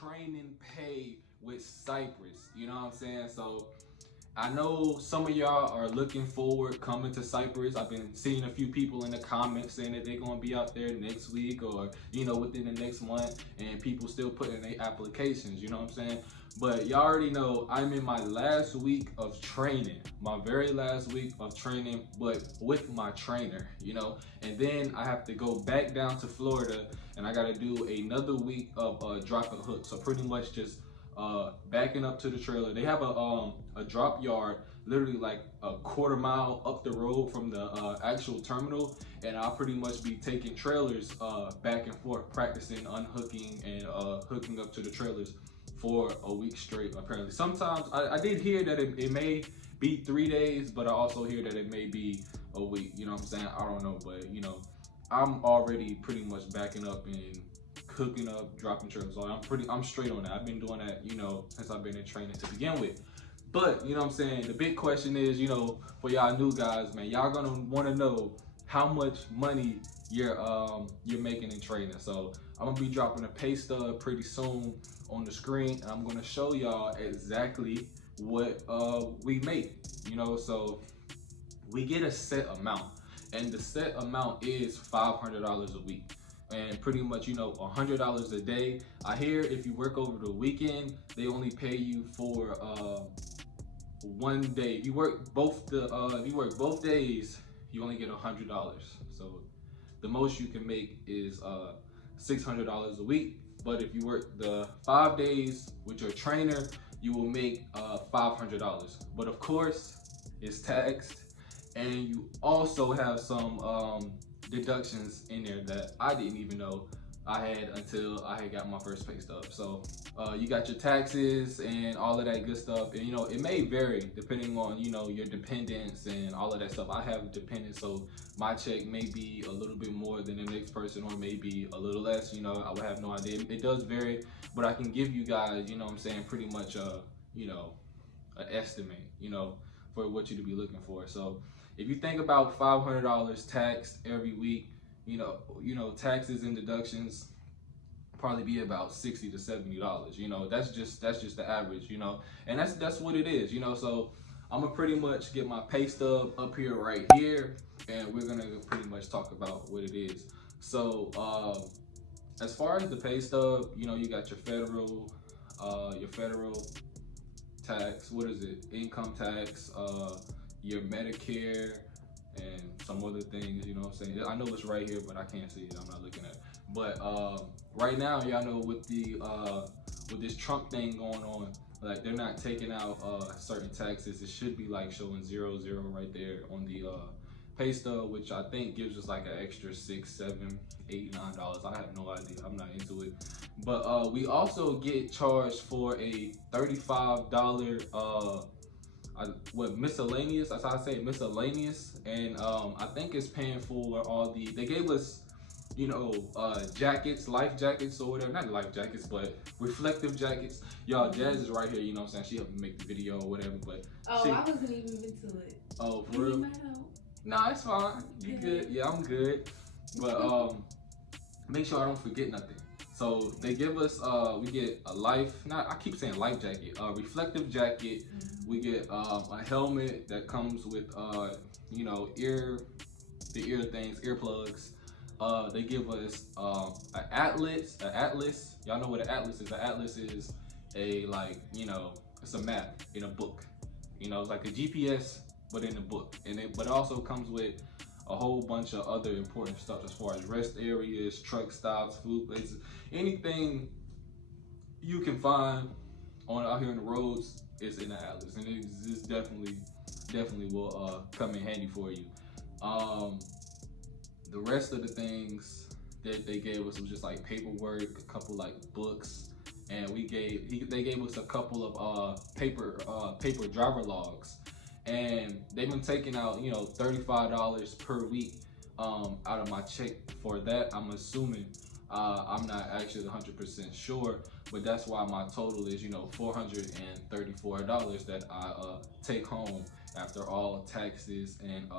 training pay with Cypress. You know what I'm saying? So I know some of y'all are looking forward coming to Cypress. I've been seeing a few people in the comments saying that they're gonna be out there next week or within the next month, and people still putting their applications. You know what I'm saying? But y'all already know I'm in my last week of training, my very last week of training, but with my trainer. And then I have to go back down to Florida, and I gotta do another week of dropping hooks. So pretty much just backing up to the trailer. They have a drop yard literally like a quarter mile up the road from the actual terminal, and I'll pretty much be taking trailers back and forth, practicing unhooking and hooking up to the trailers for a week straight. Apparently, sometimes I did hear that it may be 3 days, but I also hear that it may be a week. You know what I'm saying? I don't know, but I'm already pretty much backing up and hooking up, dropping trailers. So I'm straight on that. I've been doing that, since I've been in training to begin with. But you know what I'm saying, the big question is, for y'all new guys, man, y'all gonna want to know how much money you're making in training. So I'm gonna be dropping a pay stub pretty soon on the screen, and I'm gonna show y'all exactly what we make. So we get a set amount, and the set amount is $500 a week. And pretty much, $100 a day. I hear if you work over the weekend, they only pay you for 1 day. If you work both days, you only get $100. So the most you can make is $600 a week. But if you work the 5 days with your trainer, you will make $500. But of course, it's taxed, and you also have some deductions in there that I didn't even know I had until I had got my first pay stub. So you got your taxes and all of that good stuff, and it may vary depending on your dependents and all of that stuff. I have dependents, so my check may be a little bit more than the next person, or maybe a little less. I would have no idea. It does vary, but I can give you guys, what I'm saying, pretty much an estimate, for what you to be looking for. So if you think about $500 taxed every week, taxes and deductions probably be about $60 to $70. That's just the average. And that's what it is. So I'm gonna pretty much get my pay stub up here right here, and we're gonna pretty much talk about what it is. So as far as the pay stub, you got your federal tax. What is it? Income tax, your Medicare, and some other things. You know what I'm saying? I know it's right here, but I can't see it. I'm not looking at it. But right now, y'all know with this Trump thing going on, like they're not taking out certain taxes. It should be like showing 0, 0 right there on the pay stub, which I think gives us like an extra $6, $7, $8, $9. I have no idea. I'm not into it. But we also get charged for a $35 miscellaneous. That's how I say it, miscellaneous. And I think it's paying for all they gave us jackets, life jackets or whatever. Not life jackets, but reflective jackets. Y'all, Jazz is right here, you know what I'm saying? She helped me make the video or whatever, but I wasn't even into it. Oh, for real? Nah, it's fine. You good? Yeah, I'm good. But make sure I don't forget nothing. So they give us we get I keep saying life jacket, reflective jacket. We get a helmet that comes with ear things, earplugs. They give us an atlas. Y'all know what an atlas is. An atlas is it's a map in a book. It's like a GPS, but in a book. But it also comes with a whole bunch of other important stuff as far as rest areas, truck stops, food places, anything you can find out here in the roads is in the atlas, and it's definitely will come in handy for you. The rest of the things that they gave us was just like paperwork, a couple like books, and they gave us a couple of paper driver logs, and they've been taking out $35 per week out of my check for that. I'm assuming, I'm not actually 100% sure, but that's why my total is $434 that I take home after all taxes and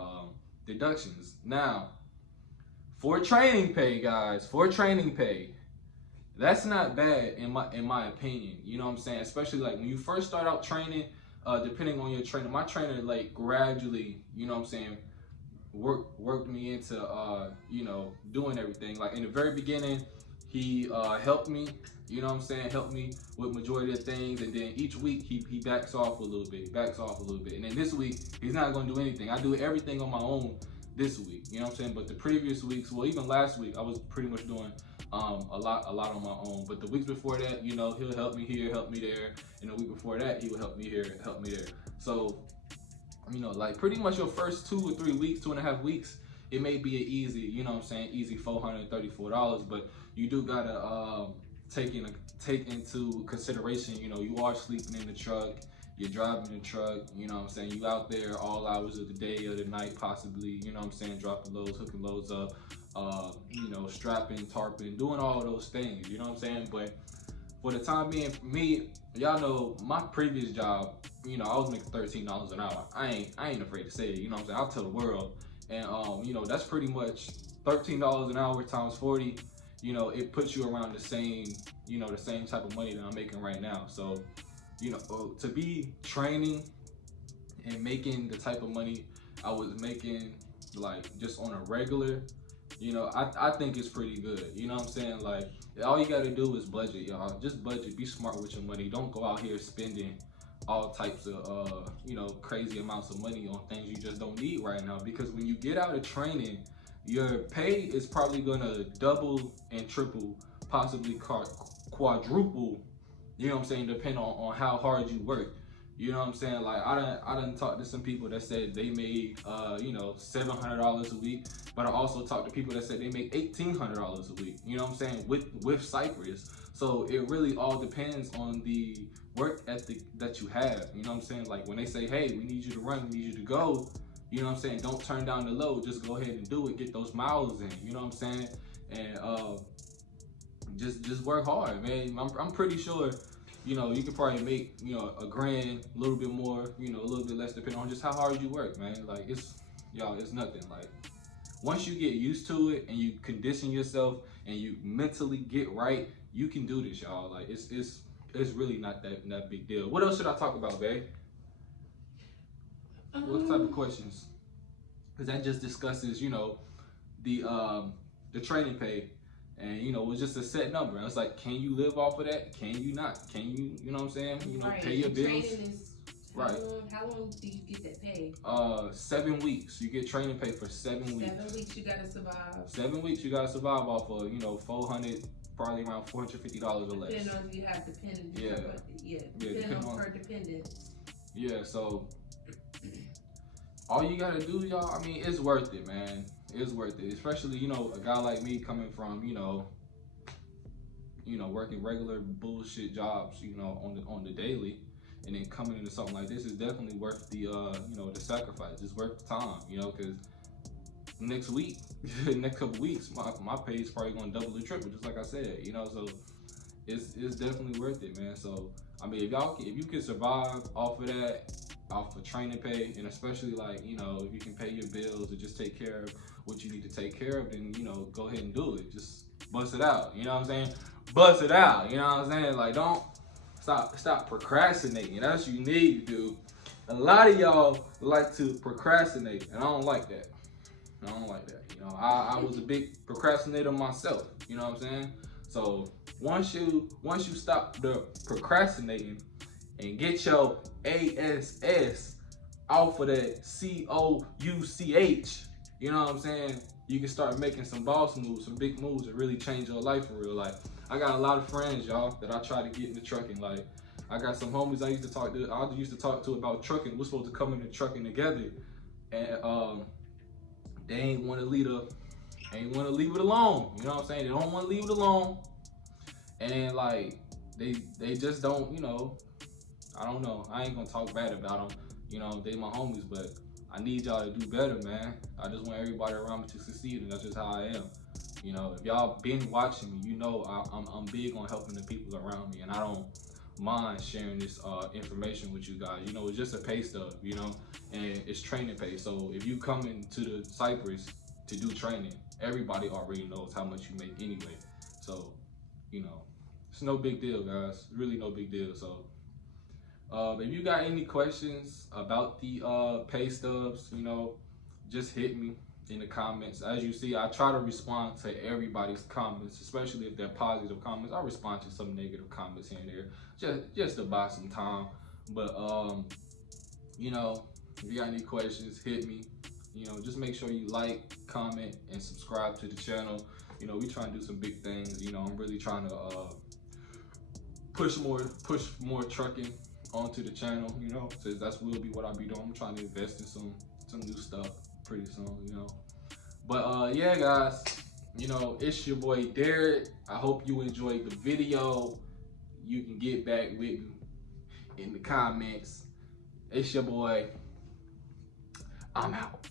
deductions. Now, for training pay, guys, That's not bad in my opinion. You know what I'm saying? Especially like when you first start out training, depending on your trainer. My trainer like gradually, you know what I'm saying, worked me into doing everything. Like in the very beginning, he helped me, you know what I'm saying, helped me with majority of things, and then each week he backs off a little bit, and then this week he's not gonna do anything. I do everything on my own this week, you know what I'm saying? But the previous weeks, well, even last week, I was pretty much doing a lot on my own. But the weeks before that, he'll help me here, help me there, and the week before that, he will help me here, help me there. So like pretty much your first 2 or 3 weeks, 2.5 weeks, it may be an easy, you know what I'm saying, easy $434, but you do gotta take into consideration, you are sleeping in the truck, you're driving the truck, you know what I'm saying, you out there all hours of the day or the night possibly, you know what I'm saying, dropping loads, hooking loads up, strapping, tarping, doing all those things, you know what I'm saying. But for the time being, for me, y'all know my previous job, I was making $13 an hour. I ain't afraid to say it, you know what I'm saying? I'll tell the world. And that's pretty much $13 an hour times 40, it puts you around the same, the same type of money that I'm making right now. So, to be training and making the type of money I was making, like just on a regular, I think it's pretty good. You know what I'm saying? Like, all you gotta do is budget, y'all. Just budget, be smart with your money. Don't go out here spending all types of, crazy amounts of money on things you just don't need right now. Because when you get out of training, your pay is probably gonna double and triple, possibly quadruple, you know what I'm saying, depending on how hard you work. You know what I'm saying? Like, I done talked to some people that said they made, $700 a week, but I also talked to people that said they make $1,800 a week, you know what I'm saying, with Cypress. So it really all depends on the work ethic that you have, you know what I'm saying? Like, when they say, hey, we need you to run, we need you to go, you know what I'm saying, don't turn down the load, just go ahead and do it, get those miles in, you know what I'm saying? And just work hard, man. I'm pretty sure, you could probably make, a grand, a little bit more, a little bit less, depending on just how hard you work, man. Like, it's nothing. Like, once you get used to it and you condition yourself and you mentally get right, you can do this, y'all. Like, it's really not that big deal. What else should I talk about, babe? What type of questions? Because that just discusses, the training pay. And it's just a set number. It's like, can you live off of that? Can you not? Can you, you know what I'm saying? Right. Pay your bills. Right. How long do you get that pay? 7 weeks. You get training pay for 7 weeks. 7 weeks you gotta survive. 7 weeks you gotta survive off of, 400, probably around $450 or less. Depending on if you have dependents. Yeah. Depending on per dependent. Yeah, so all you gotta do, y'all, I mean, it's worth it, man. It's worth it, especially, a guy like me coming from, working regular bullshit jobs, on the daily, and then coming into something like this is definitely worth the, the sacrifice. It's worth the time, because next week, next couple weeks, my pay is probably gonna double or triple, just like I said, so it's definitely worth it, man. So, I mean, if you can survive off of that, off of training pay, and especially like, if you can pay your bills or just take care of what you need to take care of, then, go ahead and do it. Just bust it out, you know what I'm saying? Bust it out, you know what I'm saying? Like, don't stop procrastinating. That's what you need to do. A lot of y'all like to procrastinate, and I don't like that. I don't like that. I was a big procrastinator myself, you know what I'm saying? So once you stop the procrastinating and get your ASS off of that COUCH, you know what I'm saying, you can start making some boss moves, some big moves that really change your life for real. Like, I got a lot of friends, y'all, that I try to get into trucking. Like, I got some homies I used to talk to about trucking. We're supposed to come into trucking together, and they ain't want to leave it alone. You know what I'm saying? They don't want to leave it alone, and like they just don't. I don't know. I ain't gonna talk bad about them. They my homies, but I need y'all to do better, man. I just want everybody around me to succeed, and that's just how I am. If y'all been watching me, I'm big on helping the people around me, and I don't mind sharing this information with you guys. It's just a pay stub, and it's training pay. So if you come into the Cypress to do training, everybody already knows how much you make anyway. So, you know, it's no big deal, guys. Really no big deal. So if you got any questions about the pay stubs, you know, just hit me in the comments. As you see, I try to respond to everybody's comments, especially if they're positive comments. I respond to some negative comments here and there, just to buy some time. But you know, if you got any questions, hit me. You know, just make sure you like, comment, and subscribe to the channel. You know, we trying to do some big things. You know, I'm really trying to push more trucking onto the channel. You know, so that's will be what I'll be doing. I'm trying to invest in some new stuff pretty soon. You know, but yeah, guys. You know, it's your boy Derek. I hope you enjoyed the video. You can get back with me in the comments. It's your boy. I'm out.